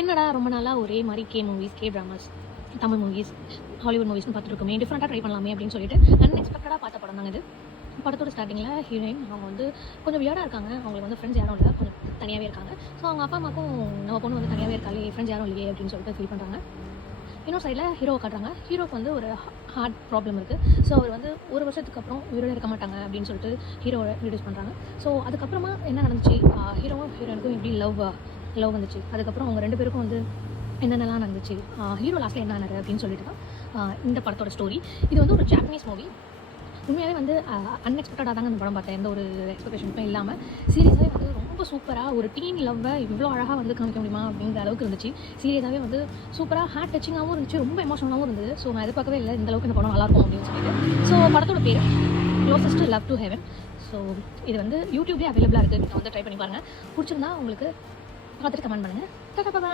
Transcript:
என்னடா ரொம்ப நாளாக ஒரே மாதிரி movies, dramas, Tamil movies, Hollywood மூவிஸ்னு பார்த்துருக்கோமே, டிஃப்ரெண்ட்டாக ட்ரை பண்ணலாமே அப்படின்னு சொல்லிட்டு அன்எக்ஸ்பெக்டடாக பார்த்த படம் தாங்க இது. படத்தோட ஸ்டார்டிங்கில் ஹீரோயின் அவங்க வந்து கொஞ்சம் வியர்டாக இருக்காங்க. அவங்களுக்கு வந்து ஃப்ரெண்ட்ஸ் யாரும் இல்லை, கொஞ்சம் தனியாகவே இருக்காங்க. ஸோ அவங்க அப்பா அம்மாக்கும் நம்ம பொண்ணு வந்து தனியாகவே இருக்காளே, ஃப்ரெண்ட்ஸ் யாரும் இல்லையே அப்படின்னு சொல்லிட்டு ஃபீல் பண்ணுறாங்க. இன்னொரு சைடில் ஹீரோவை காட்டுறாங்க. ஹீரோக்கு வந்து ஒரு ஹார்ட் ப்ராப்ளம் இருக்குது. ஸோ அவர் வந்து ஒரு வருஷத்துக்கு அப்புறம் உயிரோட இருக்க மாட்டாங்க அப்படின்னு சொல்லிட்டு ஹீரோவை இன்ட்ரடியூஸ் பண்ணுறாங்க. ஸோ அதுக்கப்புறமா என்ன நடந்துச்சு, ஹீரோவும் ஹீரோனுக்கும் எப்படி லவ் வந்துச்சு, அதுக்கப்புறம் அவங்க 2 பேருக்கும் வந்து என்னென்னலாம் நடந்துச்சு, ஹீரோ லாஸ்ட்டில் என்ன ஆனாரு அப்படின்னு சொல்லிட்டு தான் இந்த படத்தோட ஸ்டோரி. இது வந்து ஒரு ஜாப்பனீஸ் மூவி. உண்மையாகவே வந்து அன்எக்ஸ்பெக்டடாக தாங்க அந்த படம் பார்த்தேன். எந்த ஒரு எக்ஸ்பெக்டேஷனுமே இல்லாமல் சீரியஸாகவே வந்து ரொம்ப சூப்பராக ஒரு டீன் லவ்வை இவ்வளோ அழகாக வந்து காமிக்க முடியுமா அப்படிங்கிற அளவுக்கு இருந்துச்சு. சீரியஸாகவே வந்து சூப்பராக ஹார்ட் டச்சிங்காகவும் இருந்துச்சு, ரொம்ப எமோஷனலாகவும் இருந்தது. ஸோ நான் எதிர்பார்க்கவே இல்லை இந்த அளவுக்கு இந்த படம் நல்லாயிருக்கும் அப்படின்னு சொல்லிட்டு. ஸோ படத்தோட பேர் closest love to heaven. So இது வந்து யூடியூப்லேயே அவைலபிளாக இருக்குது. நீங்கள் வந்து ட்ரை பண்ணி பாருங்கள். பிடிச்சிருந்தா உங்களுக்கு பார்த்துட்டு கமெண்ட் பண்ணுங்கள்.